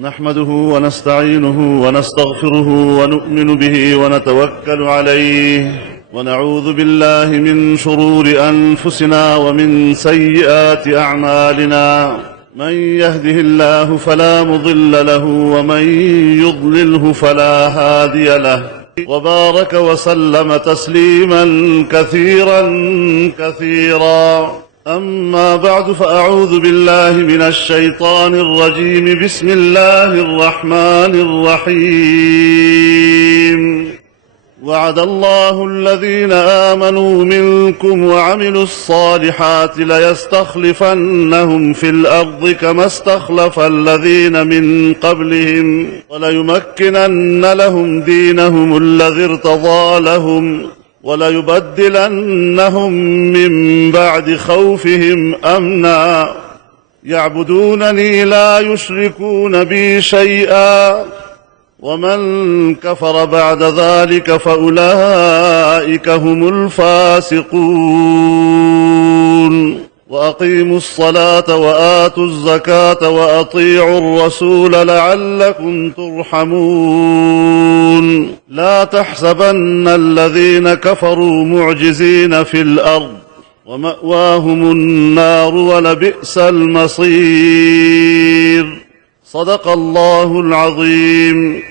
نحمده ونستعينه ونستغفره ونؤمن به ونتوكل عليه، ونعوذ بالله من شرور أنفسنا ومن سيئات أعمالنا. من يهده الله فلا مضل له ومن يضلله فلا هادي له، وبارك وسلم تسليما كثيرا. أما بعد، فأعوذ بالله من الشيطان الرجيم. بسم الله الرحمن الرحيم. وعد الله الذين آمنوا منكم وعملوا الصالحات ليستخلفنهم في الأرض كما استخلف الذين من قبلهم، وليمكنن لهم دينهم الذي ارتضى لهم، وليبدلنهم من بعد خوفهم أمنا يعبدونني لا يشركون بي شيئا، ومن كفر بعد ذلك فأولئك هم الفاسقون. وأقيموا الصلاة وآتوا الزكاة وأطيعوا الرسول لعلكم ترحمون. لا تحسبن الذين كفروا معجزين في الأرض، ومأواهم النار ولبئس المصير. صدق الله العظيم.